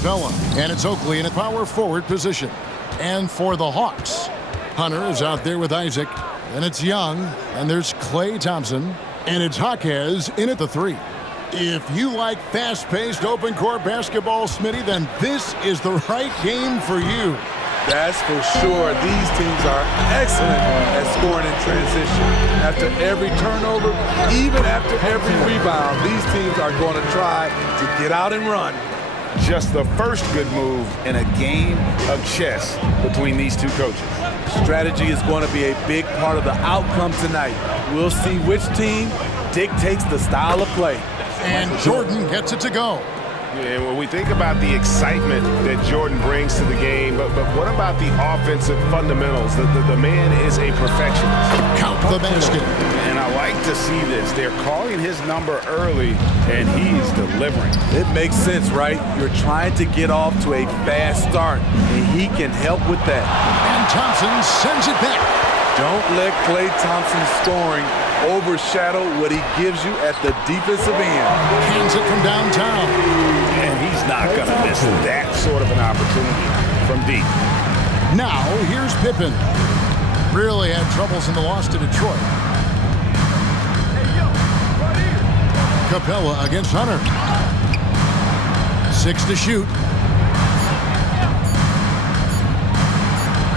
Capella. And it's Oakley in a power forward position. And for the Hawks, Hunter is out there with Isaac. And it's Young. And there's Klay Thompson. And it's Jaquez in at the 3. If you like fast-paced open-court basketball, Smitty, then this is the right game for you. That's for sure. These teams are excellent at scoring in transition. After every turnover, even after every rebound, these teams are going to try to get out and run. Just the first good move in a game of chess between these two coaches. Strategy is going to be a big part of the outcome tonight. We'll see which team dictates the style of play. And Jordan gets it to go. And when we think about the excitement that Jordan brings to the game, but what about the offensive fundamentals? The man is a perfectionist. Count the basket. And I like to see this. They're calling his number early, and he's delivering. It makes sense, right? You're trying to get off to a fast start, and he can help with that. And Thompson sends it back. Don't let Klay Thompson's scoring overshadow what he gives you at the defensive end. Hands it from downtown. And he's not going to miss that sort of an opportunity from deep. Now, here's Pippen. Really had troubles in the loss to Detroit. Capella against Hunter. 6 to shoot.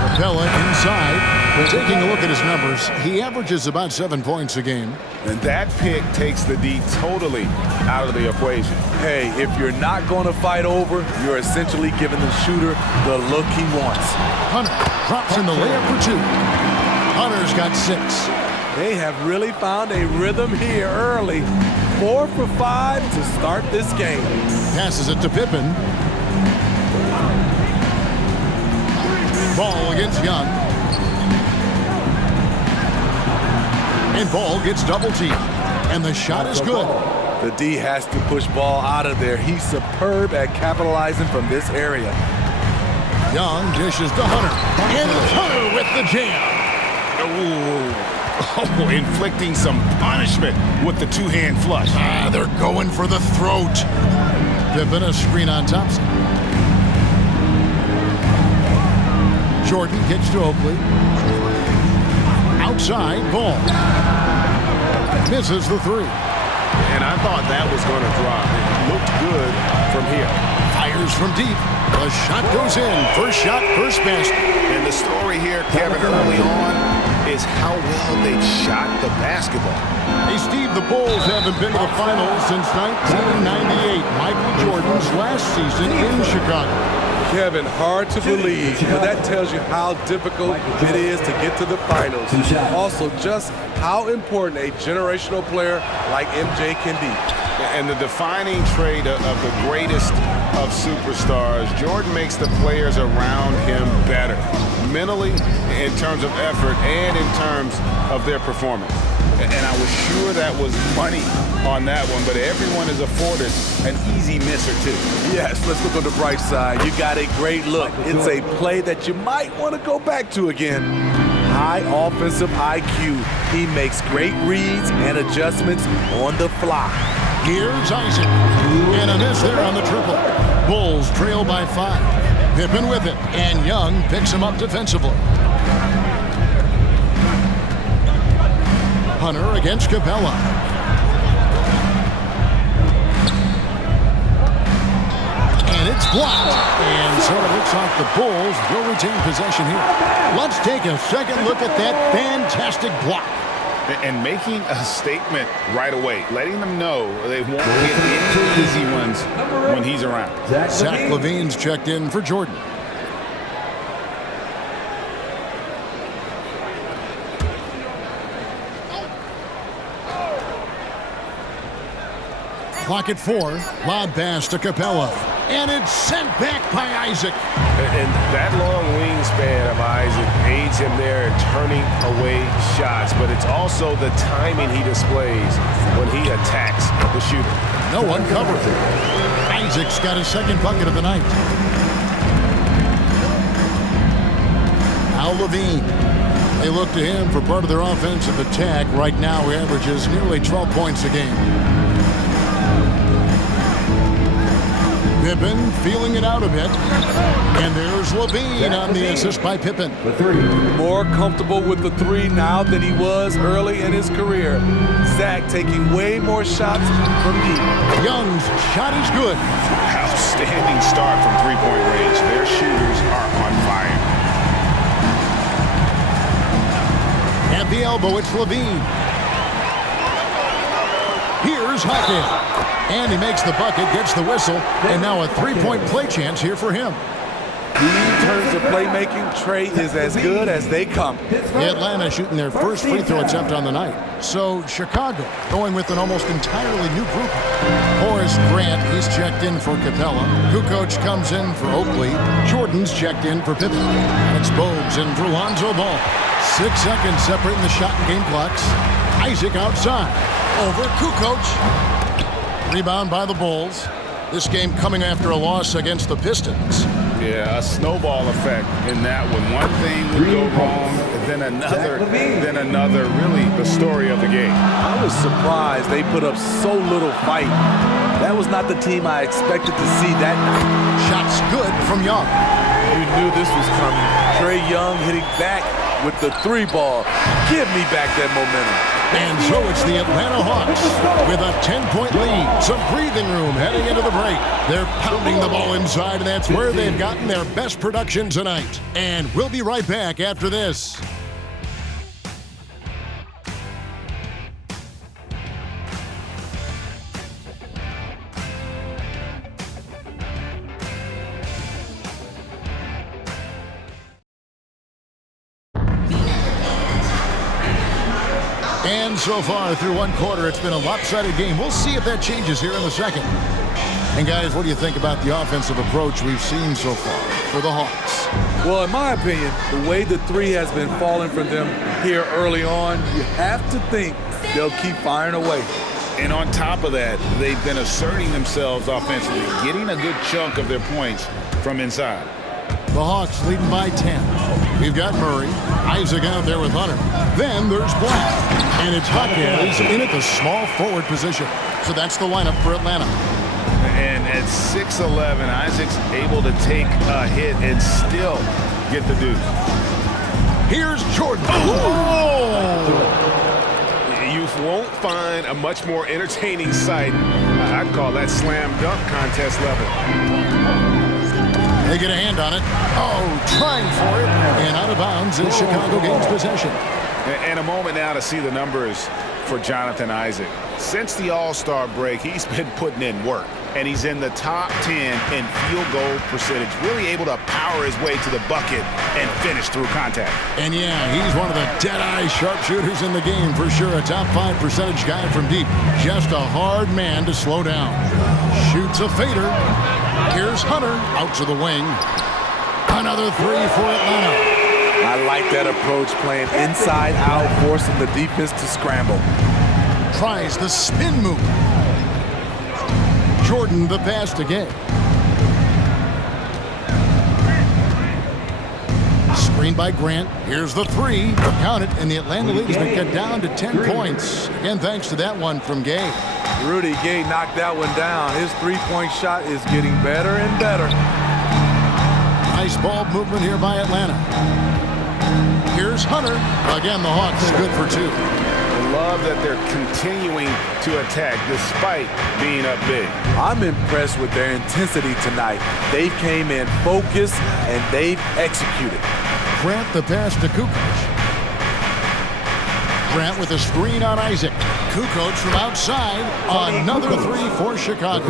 Capella inside. Taking a look at his numbers, he averages about 7 points a game. And that pick takes the D totally out of the equation. Hey, if you're not going to fight over, you're essentially giving the shooter the look he wants. Hunter drops in the layup for 2. Hunter's got 6. They have really found a rhythm here early. 4 for 5 to start this game. Passes it to Pippen. Ball against Young. And Ball gets double-teamed. And the shot is good. The D has to push Ball out of there. He's superb at capitalizing from this area. Young dishes to Hunter. And Hunter with the jam. Oh, inflicting some punishment with the two-hand flush. They're going for the throat. Pippen a screen on Thompson. Jordan kicks to Oakley. Outside, Ball. Misses the 3. And I thought that was going to drop. It looked good from here. Fires from deep. The shot goes in. First shot, first basket. And the story here, Kevin, early on is how well they've shot the basketball. Hey, Steve, the Bulls haven't been to the finals since 1998, Michael Jordan's last season in Chicago. Kevin, hard to believe, but that tells you how difficult it is to get to the finals. Also, just how important a generational player like MJ can be. And the defining trait of the greatest of superstars, Jordan makes the players around him better, mentally, in terms of effort, and in terms of their performance. And I was sure that was money on that one, but everyone is afforded an easy miss or two. Yes, let's look on the bright side. You got a great look. It's a play that you might want to go back to again. High offensive IQ. He makes great reads and adjustments on the fly. Here's Isaac. And a miss there on the triple. Bulls trail by 5. Pippen with it. And Young picks him up defensively. Hunter against Capella. And it's blocked. And so it looks like the Bulls will retain possession here. Let's take a second look at that fantastic block. And making a statement right away, letting them know they won't get any easy ones when he's around. Zach LaVine's checked in for Jordan. Clock at 4. Lob pass to Capella. And it's sent back by Isaac. And that long wingspan of Isaac aids him there in turning away shots. But it's also the timing he displays when he attacks the shooter. No one covered. Isaac's got his second bucket of the night. Al Levine. They look to him for part of their offensive attack. Right now, he averages nearly 12 points a game. Pippen feeling it out a bit. And there's Levine on the assist by Pippen. More comfortable with the three now than he was early in his career. Zach taking way more shots from deep. Young's shot is good. Outstanding start from three-point range. Their shooters are on fire. At the elbow, it's Levine. Here's Hawkins. And he makes the bucket, gets the whistle, and now a three-point play chance here for him. In terms of playmaking, Trey is as good as they come. Atlanta shooting their first free throw attempt on the night. So Chicago going with an almost entirely new group. Horace Grant, he's checked in for Capella. Kukoc comes in for Oakley. Jordan's checked in for Pippen. And it's Bogues in for Lonzo Ball. 6 seconds separating the shot and game clocks. Isaac outside. Over Kukoc. Rebound by the Bulls. This game coming after a loss against the Pistons. Yeah, a snowball effect in that one. One thing would go wrong, then another. Really the story of the game. I was surprised they put up so little fight. That was not the team I expected to see that night. Shots good from Young. You knew this was coming. Trae Young hitting back with the three ball. Give me back that momentum. And so it's the Atlanta Hawks with a 10-point lead. Some breathing room heading into the break. They're pounding the ball inside, and that's where they've gotten their best production tonight. And we'll be right back after this. And so far through one quarter, it's been a lopsided game. We'll see if that changes here in the second. And guys, what do you think about the offensive approach we've seen so far for the Hawks? Well, in my opinion, the way the three has been falling from them here early on, you have to think they'll keep firing away. And on top of that, they've been asserting themselves offensively, getting a good chunk of their points from inside. The Hawks leading by 10. We've got Murray, Isaac out there with Hunter. Then there's Black. And it's Hawkins in at the small forward position. So that's the lineup for Atlanta. And at 6'11", Isaac's able to take a hit and still get the deuce. Here's Jordan. Oh! You won't find a much more entertaining sight. I'd call that slam dunk contest level. They get a hand on it. Oh, trying for it. And out of bounds as Chicago gains possession. And a moment now to see the numbers for Jonathan Isaac. Since the All-Star break, he's been putting in work. And he's in the top 10 in field goal percentage. Really able to power his way to the bucket and finish through contact. And yeah, he's one of the dead-eye sharpshooters in the game for sure. A top 5 percentage guy from deep. Just a hard man to slow down. Shoots a fader. Here's Hunter out to the wing. Another three for Atlanta. I like that approach, playing inside out, forcing the defense to scramble. Tries the spin move. Jordan the pass to Gay. Screen by Grant. Here's the three. Count it, and the Atlanta lead has been cut down to 10 points. Again, thanks to that one from Gay. Rudy Gay knocked that one down. His three-point shot is getting better and better. Nice ball movement here by Atlanta. Here's Hunter. Again, the Hawks good for 2. Love that they're continuing to attack despite being up big. I'm impressed with their intensity tonight. They came in focused and they've executed. Grant the pass to Kukoc. Grant with a screen on Isaac. Kukoc from outside. Another three for Chicago.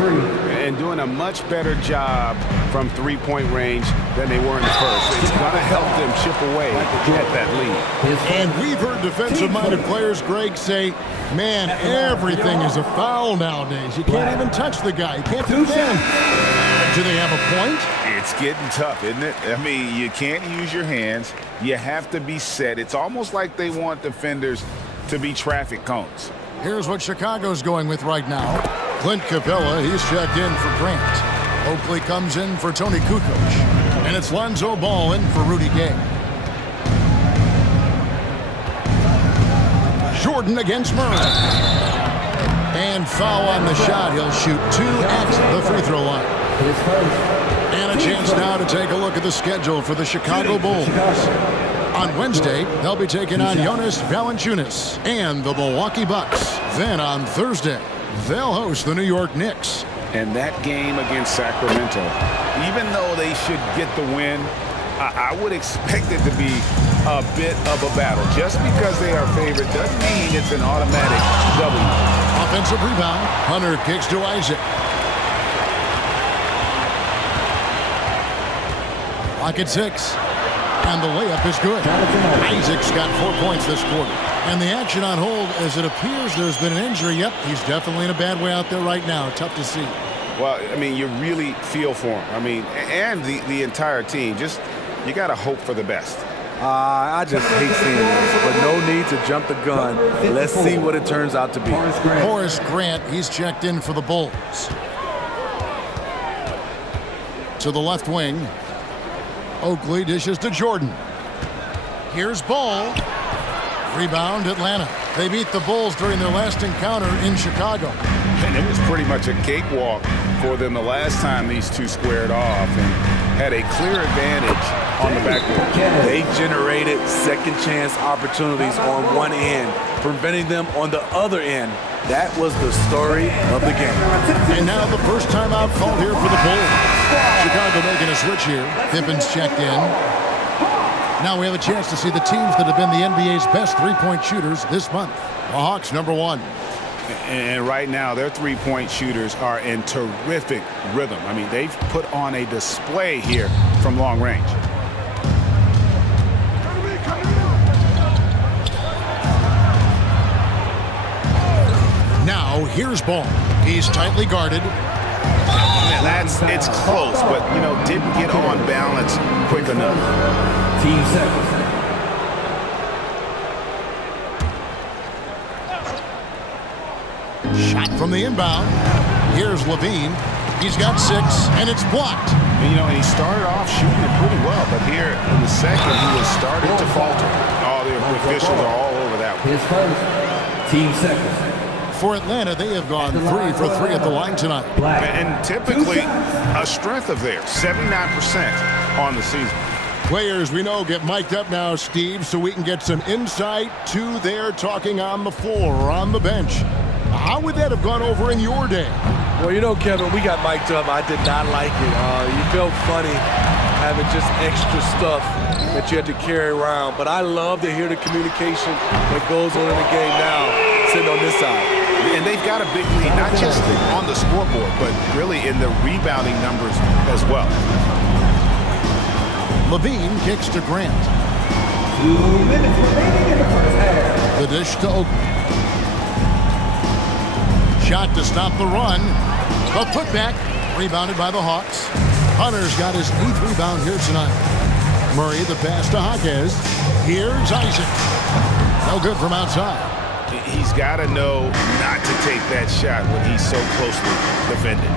And doing a much better job from three-point range than they were in the first. It's going to help them chip away at that lead. And we've heard defensive-minded players, Greg, say, man, everything is a foul nowadays. You can't even touch the guy. You can't defend. Do they have a point? It's getting tough, isn't it? I mean, you can't use your hands. You have to be set. It's almost like they want defenders to be traffic cones. Here's what Chicago's going with right now. Clint Capella, he's checked in for Grant. Oakley comes in for Tony Kukoc. And it's Lonzo Ball in for Rudy Gay. Jordan against Murray. And foul on the shot. He'll shoot 2 at the free throw line. And a chance now to take a look at the schedule for the Chicago Bulls. On Wednesday, they'll be taking on Jonas Valanciunas and the Milwaukee Bucks. Then on Thursday, they'll host the New York Knicks. And that game against Sacramento, even though they should get the win, I would expect it to be a bit of a battle. Just because they are favored doesn't mean it's an automatic W. Offensive rebound. Hunter kicks to Isaac. Lock at 6. And the layup is good. Isaac's got 4 points this quarter. And the action on hold, as it appears there's been an injury. Yep, he's definitely in a bad way out there right now. Tough to see. Well, I mean, you really feel for him. I mean, and the entire team. Just, you got to hope for the best. I just hate seeing this, but no need to jump the gun. Let's see what it turns out to be. Horace Grant, he's checked in for the Bulls. To the left wing. Oakley dishes to Jordan. Here's Ball. Rebound, Atlanta. They beat the Bulls during their last encounter in Chicago. And it was pretty much a cakewalk for them the last time these two squared off and had a clear advantage on the backboard. They generated second chance opportunities on one end, preventing them on the other end. That was the story of the game. And now the first timeout called here for the Bulls. Chicago making a switch here. Pippin's checked in. Now we have a chance to see the teams that have been the NBA's best three-point shooters this month. The Hawks, #1. And right now, their three-point shooters are in terrific rhythm. I mean, they've put on a display here from long range. Now, here's Ball. He's tightly guarded. It's close, but, you know, didn't get on balance quick enough. Team seconds. Shot from the inbound. Here's Levine. He's got 6, and it's blocked. And, you know, and he started off shooting it pretty well, but here in the second, he was starting to falter. Oh, the officials are all over that one. His first. Team seconds. For Atlanta, they have gone 3 for 3 at the line tonight. And typically a strength of theirs, 79% on the season. Players we know get mic'd up now, Steve, so we can get some insight to their talking on the floor or on the bench. How would that have gone over in your day? Well, you know, Kevin, we got mic'd up. I did not like it. You felt funny having just extra stuff that you had to carry around. But I love to hear the communication that goes on in the game now, sitting on this side. And they've got a big lead, not just on the scoreboard, but really in the rebounding numbers as well. Levine kicks to Grant. 2 minutes remaining in the first half. The dish to Oakley. Shot to stop the run. A putback. Rebounded by the Hawks. Hunter's got his 8th rebound here tonight. Murray the pass to Jaquez. Here's Isaac. No good from outside. He's got to know not to take that shot when he's so closely defended.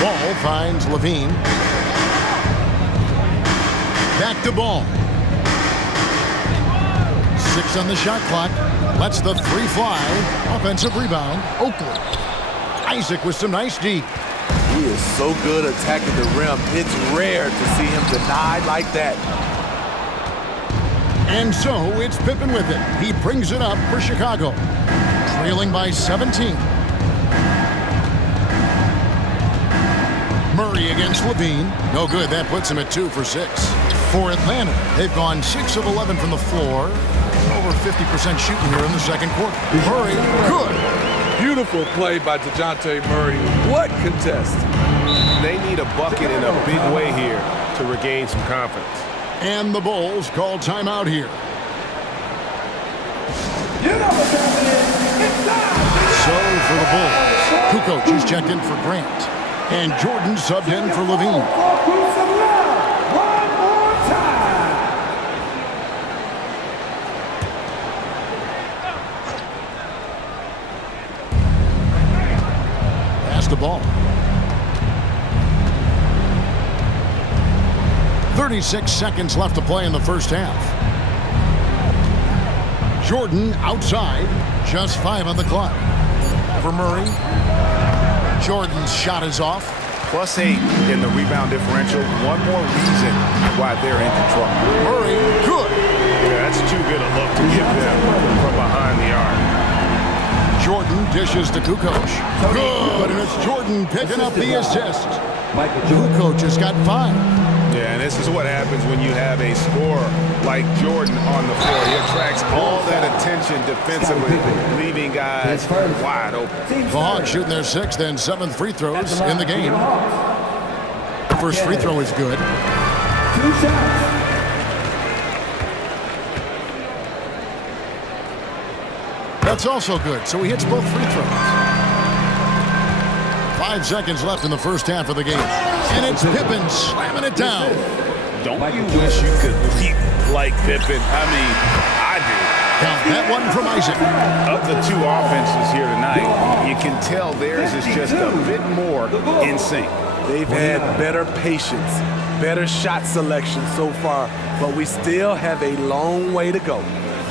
Ball finds Levine. Back to Ball. 6 on the shot clock. Lets the 3 fly. Offensive rebound. Oakley. Isaac with some nice D. He is so good attacking the rim. It's rare to see him denied like that. And so it's Pippen with it. He brings it up for Chicago. Trailing by 17. Murray against Levine. No good. That puts him at 2 for 6. For Atlanta, they've gone 6 of 11 from the floor. Over 50% shooting here in the second quarter. Murray, good. Beautiful play by DeJounte Murray. What contest? They need a bucket in a big way here to regain some confidence. And the Bulls call timeout here. You know what time it is. It's time. So for the Bulls, Kukoc is checked in for Grant. And Jordan subbed in for Levine. One more time. Pass the ball. 36 seconds left to play in the first half. Jordan outside, just 5 on the clock. For Murray, Jordan's shot is off. +8 in the rebound differential. One more reason why they're in control. Murray, good. Yeah, that's too good a look to give them from behind the arc. Jordan dishes to Kukoc. Good, and it's Jordan picking up the assist. Kukoc has got 5. Yeah, and this is what happens when you have a scorer like Jordan on the floor. He attracts all that attention defensively, leaving guys wide open. The Hawks shooting their 6th and 7th free throws in the game. First free throw is good. 2 shots. That's also good, so he hits both free throws. 5 seconds left in the first half of the game. And it's Pippen slamming it down. Don't you wish you could leap like Pippen? I mean, I do. Count that one from Isaac. Of the two offenses here tonight, you can tell theirs is just a bit more in sync. They've had better patience, better shot selection so far, but we still have a long way to go.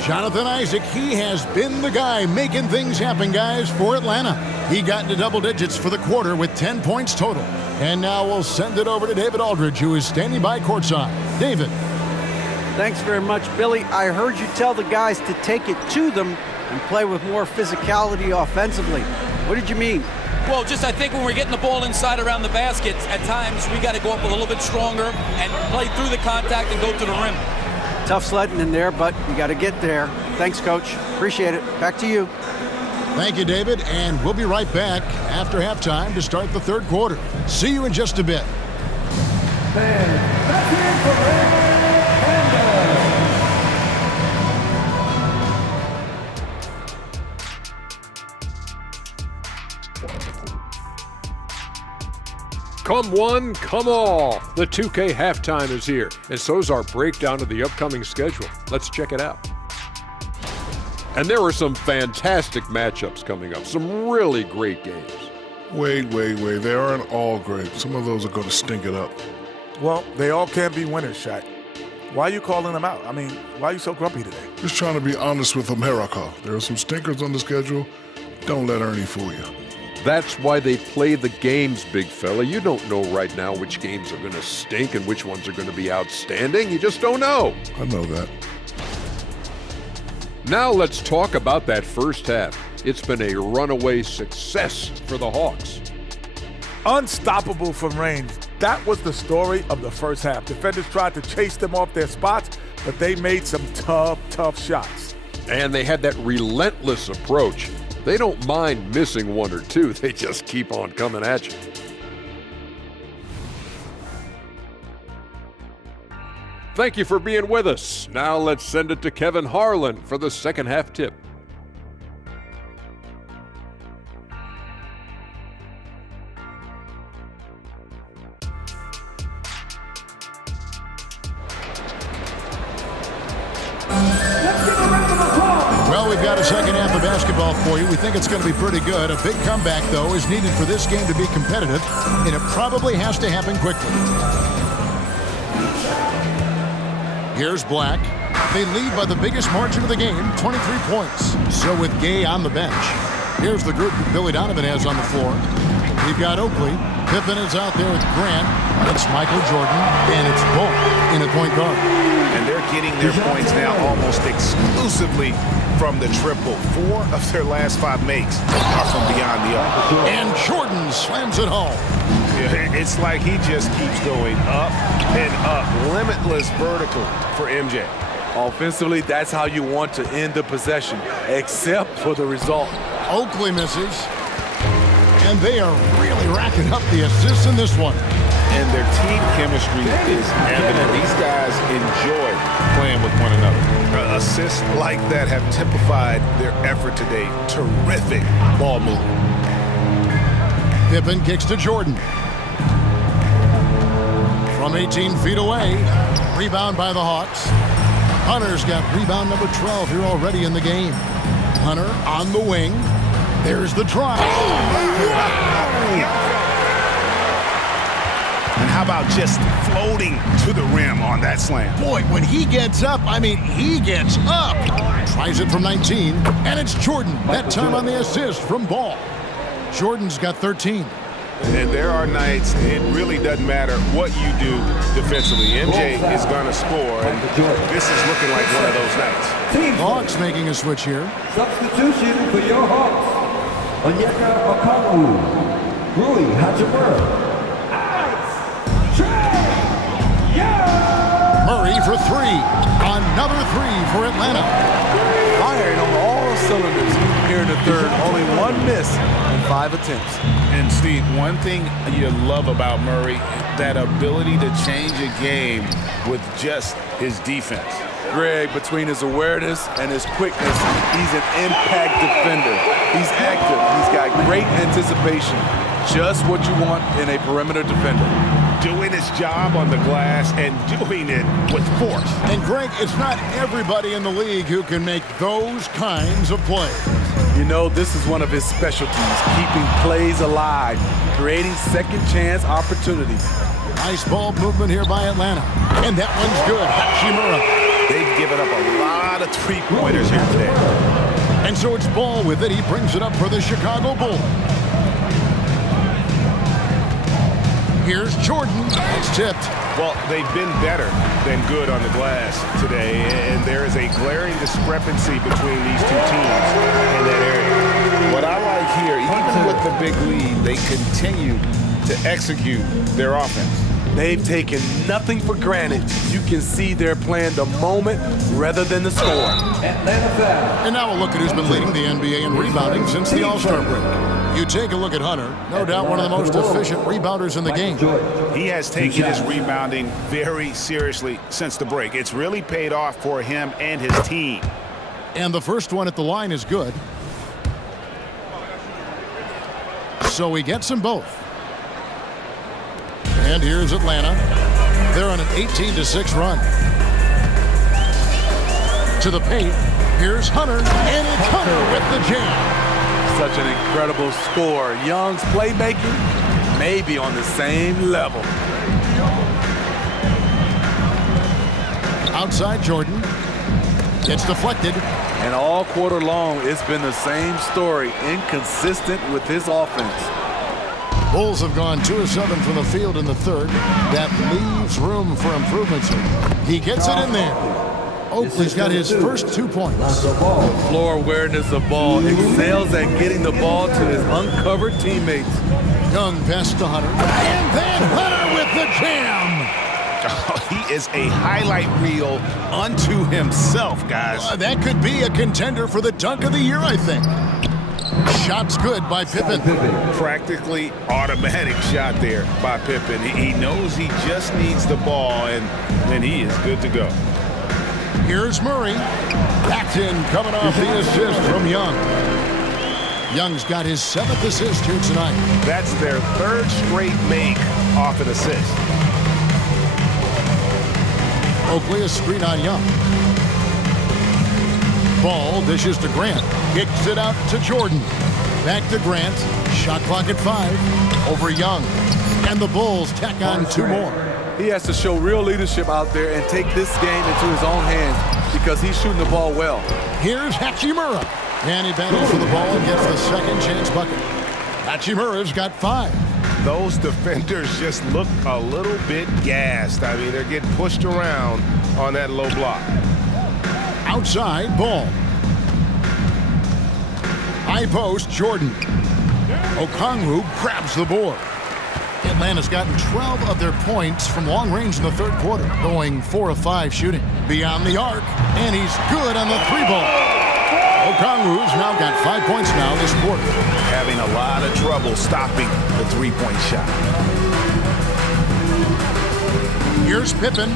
Jonathan Isaac, he has been the guy making things happen, guys, for Atlanta. He got into double digits for the quarter with 10 points total. And now we'll send it over to David Aldridge, who is standing by courtside. David. Thanks very much, Billy. I heard you tell the guys to take it to them and play with more physicality offensively. What did you mean? Well, just I think when we're getting the ball inside around the basket, at times we got to go up a little bit stronger and play through the contact and go to the rim. Tough sledding in there, but you got to get there. Thanks, Coach. Appreciate it. Back to you. Thank you, David, and we'll be right back after halftime to start the third quarter. See you in just a bit. That's it for Come one, come all. The 2K halftime is here, and so's our breakdown of the upcoming schedule. Let's check it out. And there are some fantastic matchups coming up, some really great games. Wait. They aren't all great. Some of those are going to stink it up. Well, they all can't be winners, Shaq. Why are you calling them out? I mean, why are you so grumpy today? Just trying to be honest with America. There are some stinkers on the schedule. Don't let Ernie fool you. That's why they play the games, big fella. You don't know right now which games are going to stink and which ones are going to be outstanding. You just don't know. I know that. Now let's talk about that first half. It's been a runaway success for the Hawks. Unstoppable from range. That was the story of the first half. Defenders tried to chase them off their spots, but they made some tough shots. And they had that relentless approach. They don't mind missing one or two. They just keep on coming at you. Thank you for being with us. Now let's send it to Kevin Harlan for the second half tip. Well, we've got a second half of basketball for you. We think it's going to be pretty good. A big comeback, though, is needed for this game to be competitive, and it probably has to happen quickly. Here's Black. They lead by the biggest margin of the game, 23 points. So with Gay on the bench, here's the group that Billy Donovan has on the floor. We've got Oakley. Pippen is out there with Grant. It's Michael Jordan, and it's Ball in at point guard. And they're getting their points now almost exclusively from the triple. 4 of their last 5 makes are from beyond the arc. And Jordan slams it home. Yeah, it's like he just keeps going up and up. Limitless vertical for MJ. Offensively, that's how you want to end the possession, except for the result. Oakley misses. And they are really racking up the assists in this one. And their team chemistry is evident. These guys enjoy playing with one another. Assists like that have typified their effort today. Terrific ball movement. Pippen kicks to Jordan. From 18 feet away. Rebound by the Hawks. Hunter's got rebound number 12 here already in the game. Hunter on the wing. There's the drive. And how about just floating to the rim on that slam? Boy, when he gets up, I mean, he gets up. Tries it from 19, and it's Jordan. That time on the assist from Ball. Jordan's got 13. And there are nights it really doesn't matter what you do defensively. MJ is going to score, and this is looking like one of those nights. Hawks making a switch here. Substitution for your Hawks. Onyeka Okongwu, Rui Hachimura. Murray for three. Another three for Atlanta. Firing on all cylinders here in the third. Only one miss in 5 attempts. And Steve, one thing you love about Murray, that ability to change a game with just his defense. Greg, between his awareness and his quickness, he's an impact defender. He's active. He's got great anticipation. Just what you want in a perimeter defender. Doing his job on the glass and doing it with force. And Greg, it's not everybody in the league who can make those kinds of plays. You know, this is one of his specialties, keeping plays alive, creating second chance opportunities. Nice ball movement here by Atlanta. And that one's good. Hachimura. They've given up a lot of three-pointers here today. And so it's Ball with it. He brings it up for the Chicago Bulls. Here's Jordan. It's tipped. Well, they've been better than good on the glass today, and there is a glaring discrepancy between these two teams in that area. What I like here, even with the big lead, they continue to execute their offense. They've taken nothing for granted. You can see they're playing the moment rather than the score. Atlanta foul. And now we'll look at who's been leading the NBA in rebounding since the All-Star break. You take a look at Hunter, no doubt one of the most efficient rebounders in the game. He has taken his rebounding very seriously since the break. It's really paid off for him and his team. And the first one at the line is good. So he gets them both. And here's Atlanta. They're on an 18-6 run. To the paint. Here's Hunter. And it's Hunter with the jam. Such an incredible score. Young's playmaking may be on the same level. Outside Jordan. It's deflected. And all quarter long, it's been the same story. Inconsistent with his offense. Bulls have gone 2 of 7 from the field in the third. That leaves room for improvements. He gets it in there. Oakley's got his first 2 points. Floor awareness of ball, excels at getting the ball to his uncovered teammates. Young pass to Hunter. And then Hunter with the jam. Oh, he is a highlight reel unto himself, guys. That could be a contender for the dunk of the year, I think. Shot's good by Pippen. Practically automatic shot there by Pippen. He knows he just needs the ball, and then he is good to go. Here's Murray. Paxton coming off the assist from Young. Young's got his 7th assist here tonight. That's their 3rd straight make off an assist. Oakley a screen on Young. Ball dishes to Grant. Kicks it out to Jordan. Back to Grant. Shot clock at 5. Over Young. And the Bulls tack on 2 more. He has to show real leadership out there and take this game into his own hands because he's shooting the ball well. Here's Hachimura. And he battles for the ball and gets the second chance bucket. Hachimura's got 5. Those defenders just look a little bit gassed. I mean, they're getting pushed around on that low block. Outside, Ball. High post, Jordan. Okongwu grabs the board. Atlanta's gotten 12 of their points from long range in the third quarter, going 4 of 5 shooting. Beyond the arc, and he's good on the 3-ball. Okongwu's now got 5 points now this quarter. Having a lot of trouble stopping the 3-point shot. Here's Pippen.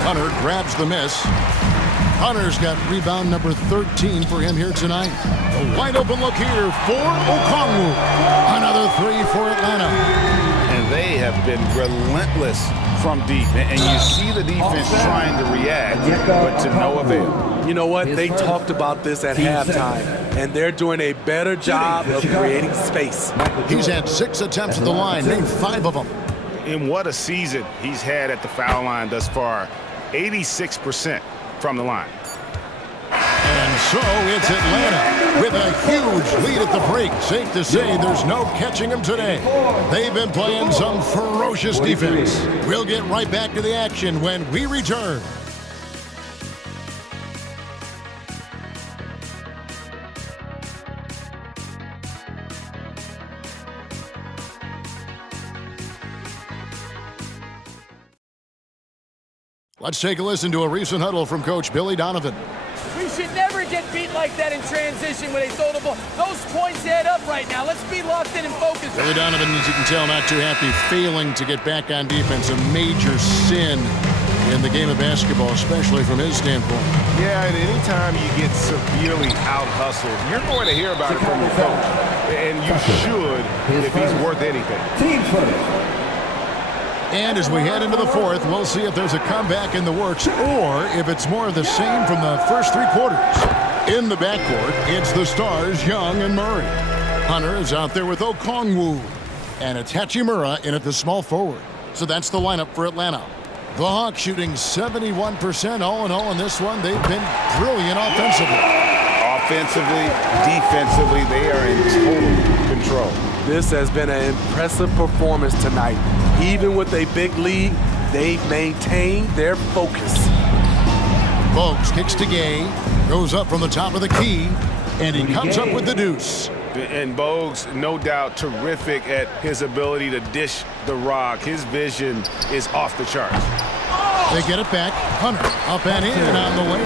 Hunter grabs the miss. Hunter's got rebound number 13 for him here tonight. A wide open look here for Okongwu. Another 3 for Atlanta. And they have been relentless from deep. And you see the defense trying to react, but to no avail. You know what? They talked about this at halftime, and they're doing a better job of creating space. He's had 6 attempts at the line, named 5 of them. And what a season he's had at the foul line thus far. 86% from the line. And So it's Atlanta with a huge lead at the break. Safe to say there's no catching them today. They've been playing some ferocious defense. We'll get right back to the action when we return. Let's take a listen to a recent huddle from Coach Billy Donovan. We should never get beat like that in transition when they throw the ball. Those points add up right now. Let's be locked in and focused. Billy Donovan, as you can tell, not too happy, failing to get back on defense. A major sin in the game of basketball, especially from his standpoint. Yeah, and anytime you get severely out-hustled, you're going to hear about it from your coach. And you should if he's worth anything. Team first. And as we head into the fourth, we'll see if there's a comeback in the works or if it's more of the same from the first three quarters. In the backcourt, it's the stars, Young and Murray. Hunter is out there with Okongwu. And it's Hachimura in at the small forward. So that's the lineup for Atlanta. The Hawks shooting 71% all in all in this one. They've been brilliant offensively. Offensively, defensively, they are in total control. This has been an impressive performance tonight. Even with a big lead, they've maintained their focus. Bogues kicks to Gay, goes up from the top of the key, and he comes up with the deuce. And Bogues, no doubt, terrific at his ability to dish the rock. His vision is off the charts. They get it back. Hunter up and in on the way.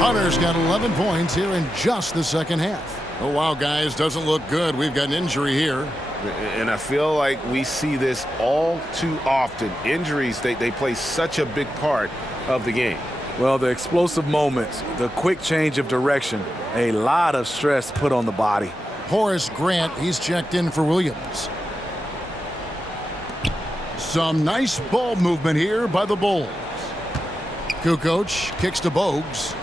Hunter's got 11 points here in just the second half. Oh, wow, guys, doesn't look good. We've got an injury here. And I feel like we see this all too often. Injuries, they play such a big part of the game. Well, the explosive moments, the quick change of direction, a lot of stress put on the body. Horace Grant, he's checked in for Williams. Some nice ball movement here by the Bulls. Kukoc kicks to Bogues.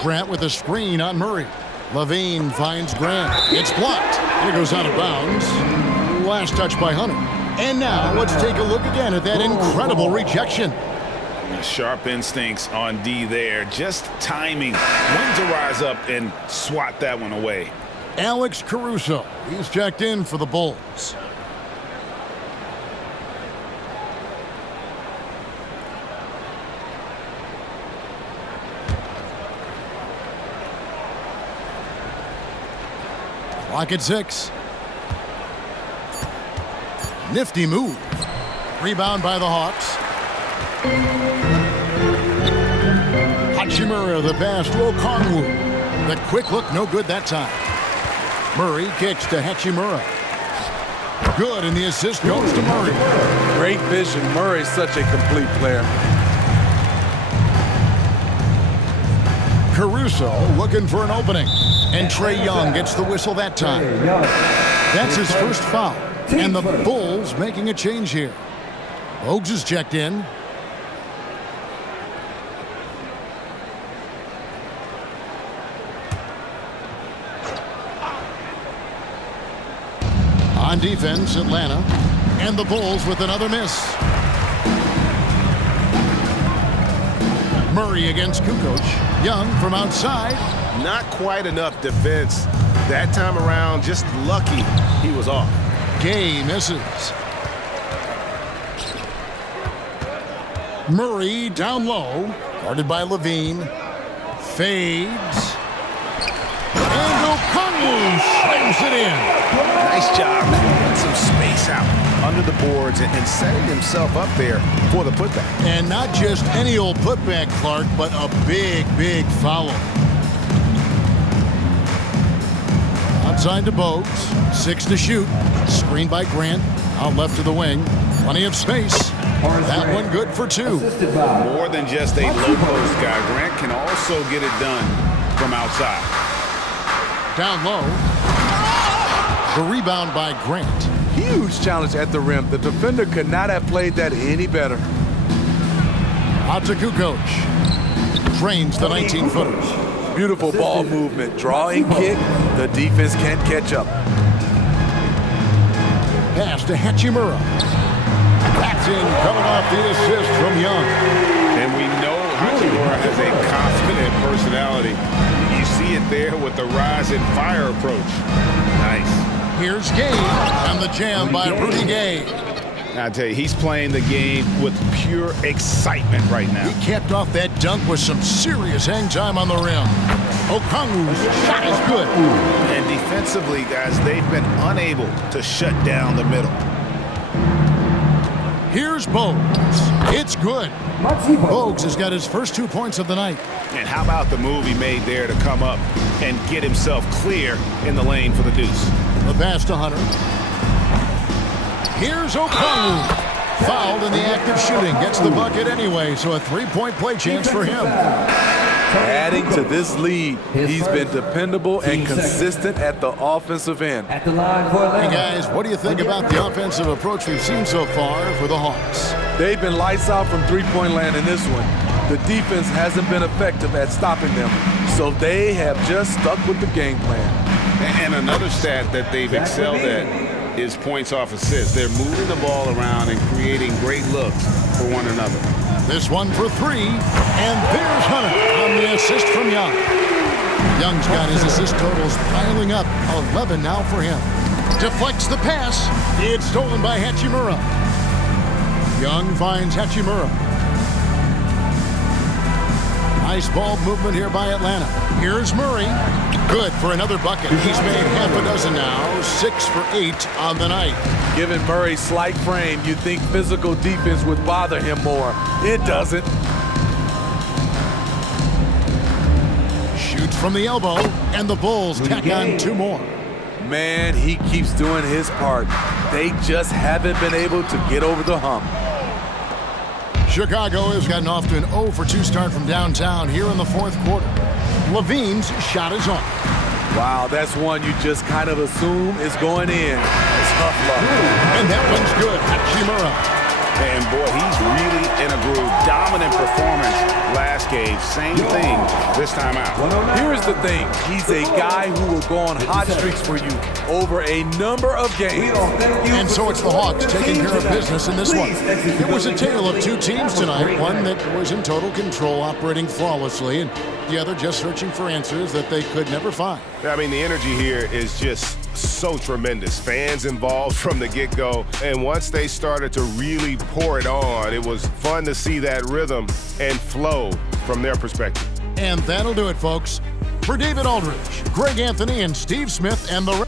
Grant with a screen on Murray. Levine finds Grant. It's blocked. And it goes out of bounds. Last touch by Hunter. And now let's take a look again at that incredible rejection. Sharp instincts on D there. Just timing when to rise up and swat that one away. Alex Caruso. He's checked in for the Bulls. Clock at 6. Nifty move. Rebound by the Hawks. Hachimura the pass to Okongwu. The quick look, no good that time. Murray kicks to Hachimura. Good, and the assist goes to Murray. Great vision. Murray's such a complete player. Caruso looking for an opening. And Trae Young gets the whistle that time. That's his first foul. And the Bulls making a change here. Bogues is checked in. On defense, Atlanta. And the Bulls with another miss. Murray against Kukoc. Young from outside. Not quite enough defense that time around. Just lucky he was off. Gay misses. Murray down low. Guarded by Levine. Fades. And Okongwu slams it in. Nice job, man. Some space out under the boards and setting himself up there for the putback. And not just any old putback, Clark, but a big, big foul. Outside to Bogues. 6 to shoot. Screened by Grant. Out left to the wing. Plenty of space. That one good for 2. More than just a low post guy. Grant can also get it done from outside. Down low. The rebound by Grant. Huge challenge at the rim. The defender could not have played that any better. Out to Kukoc. Drains the 19-footer. Beautiful ball movement. Drawing kick. The defense can't catch up. Pass to Hachimura. That's in, coming off the assist from Young. And we know how Hachimura has a confident personality. You see it there with the rise and fire approach. Nice. Here's Gay and the jam by Rudy Gay. I tell you, he's playing the game with pure excitement right now. He capped off that dunk with some serious hang time on the rim. Okongwu's shot is good. And defensively, guys, they've been unable to shut down the middle. Here's Bogues. It's good. Bogues has got his first 2 points of the night. And how about the move he made there to come up and get himself clear in the lane for the deuce? The pass to Hunter. Here's Okongwu. Fouled in the act of shooting. Gets the bucket anyway, so a three-point play chance for him. Adding to this lead, he's been dependable and consistent at the offensive end. At the line for Hey guys, what do you think about the offensive approach we've seen so far for the Hawks? They've been lights out from three-point land in this one. The defense hasn't been effective at stopping them, so they have just stuck with the game plan. And another stat that they've excelled at is points off assists. They're moving the ball around and creating great looks for one another. This one for three, and there's Hunter on the assist from Young. Young's got his assist totals piling up, 11 now for him. Deflects the pass. It's stolen by Hachimura. Young finds Hachimura. Nice ball movement here by Atlanta. Here's Murray. Good for another bucket. He's made half a dozen now, 6 for 8 on the night. Given Murray's slight frame, you'd think physical defense would bother him more. It doesn't. Shoots from the elbow, and the Bulls tack on 2 more. Man, he keeps doing his part. They just haven't been able to get over the hump. Chicago has gotten off to an 0 for 2 start from downtown here in the fourth quarter. Levine's shot is off. Wow, that's one you just kind of assume is going in. Tough luck. And that one's good. Hachimura. And boy, he's really in a groove. Dominant performance last game. Same thing this time out. Here's the thing. He's a guy who will go on hot streaks for you over a number of games. And so it's the Hawks taking care of business in this one. It was a tale of 2 teams tonight. One that was in total control, operating flawlessly, and the other just searching for answers that they could never find. I mean, the energy here is just so tremendous. Fans involved from the get-go, and once they started to really pour it on, it was fun to see that rhythm and flow from their perspective. And that'll do it, folks. For David Aldridge, Greg Anthony, and Steve Smith, and the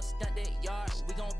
Stunt that yard, we gon'